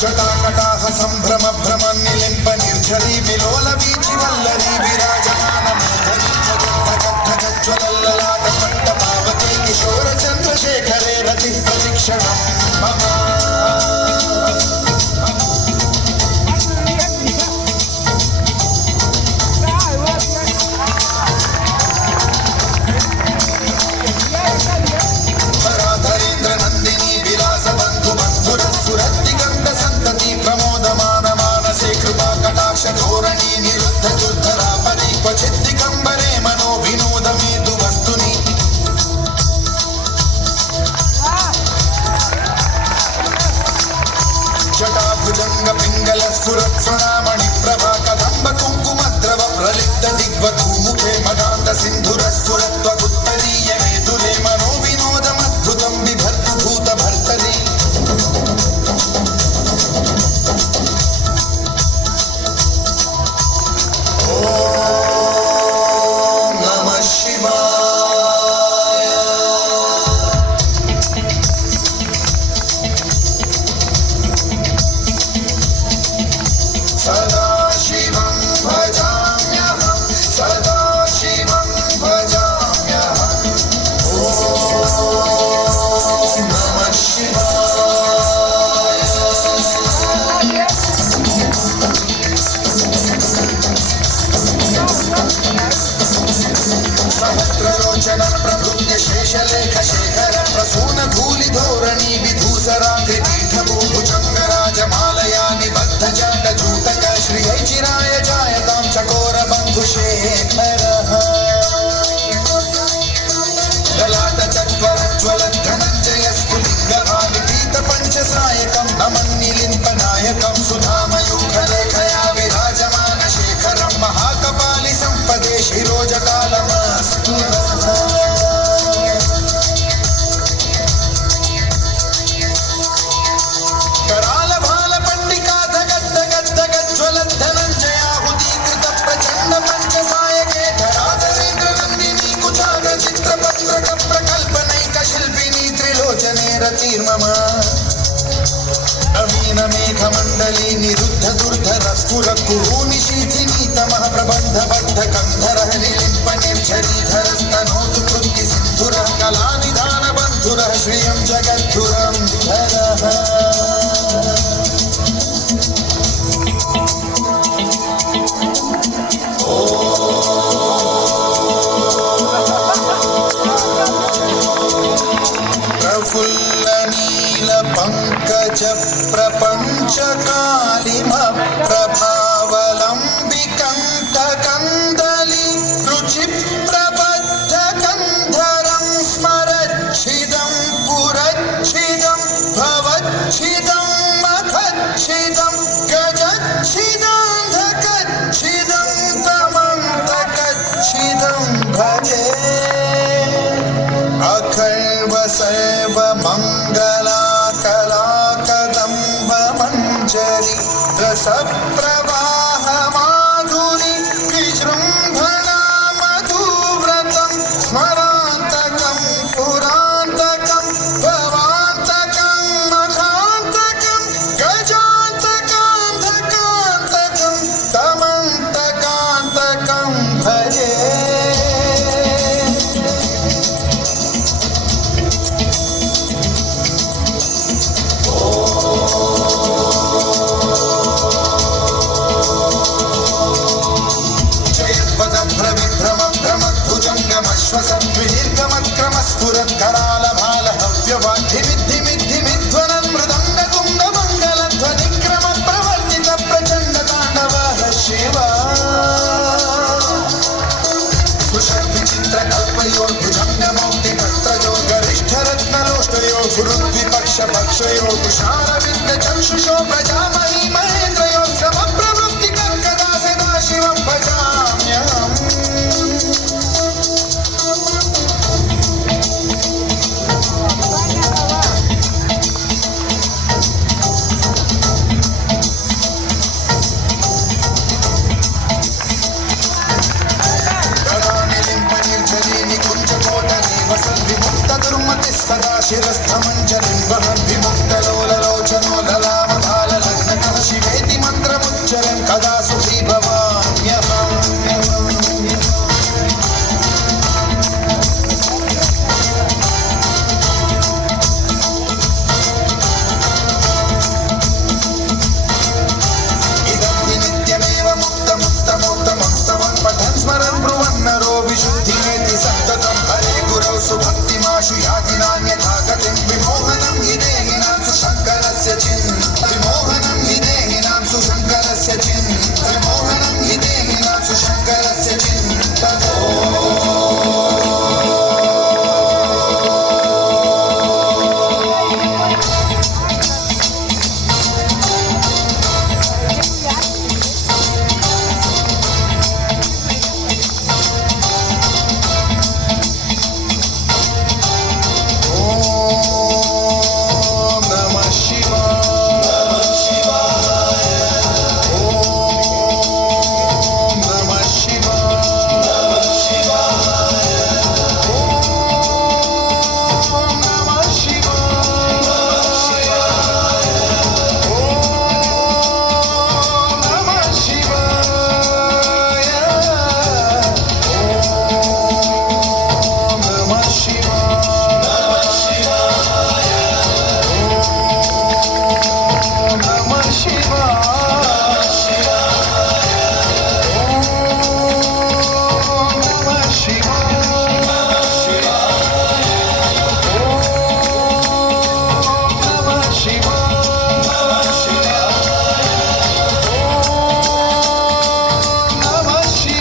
జటాకటాహ సంభ్రమ భ్రమ నిలింప నిర్ఝరీ విలోల వీచి వల్లరీ విరాజమాన మేఘనీ జ్వలల్లలాట పట్ట పావకే కిశోర చంద్రశేఖరే రతి ప్రతిక్షణం మమ ధోరణి నిరుద్ధ దుర్ధరాపరి క్వచిద్దిగంబరే మనో వినోదమేతు వస్తుని జటాభుజంగ పింగళ స్ఫురత్స్వరామణి ప్రభా కదంబ కుంకుమద్రవ ప్రలిప్త దిగ్వధూముఖే మదాంత సింధుర స్ఫురత్వగుత్తరీయమేతురే మనో వినోదమద్భుతం బిభర్తు భూత భర్తరి प्रभृत्य शेषलेख शेखर प्रसून धूलि धोरणी विधूसराग्रि पीठभूभुजंगराजमालया निबद्ध जाट जूटक श्रियै चिराय जायतां चकोर बन्धुशेखरः ललाट चत्वर ज्वलत् धनञ्जय स्फुलिङ्गभावि पीत पञ्चसायकं नमन्निलिम्पनायकं सुधामयुग्धलेखया विराजमान शेखरं महाकपालि सम्पदे शिरोजकालमस्तु रतिर्मम नवीन मेघमण्डली निरुद्ध दुर्धर स्फुर कुरु निशीथिनी तमः प्रबन्ध बद्ध कन्धरः निलिम्प निर्झरीधरस्तनोतु कृत्ति सिन्धुरः कलानिधान बन्धुरः श्रियं जगद्धुरं धरः पंकज प्रपंच कालिम प्रभावलंबिकंकंदली रुचि प्रबद्ध कंधरं स्मरच्छिदं पुरच्छिदं भवच्छिदं मखच्छिदं गजच्छिदं धकच्छिदं तमं तकच्छिदं भजे अखैव सर्व मंगला कला कदम्ब मंजरी रस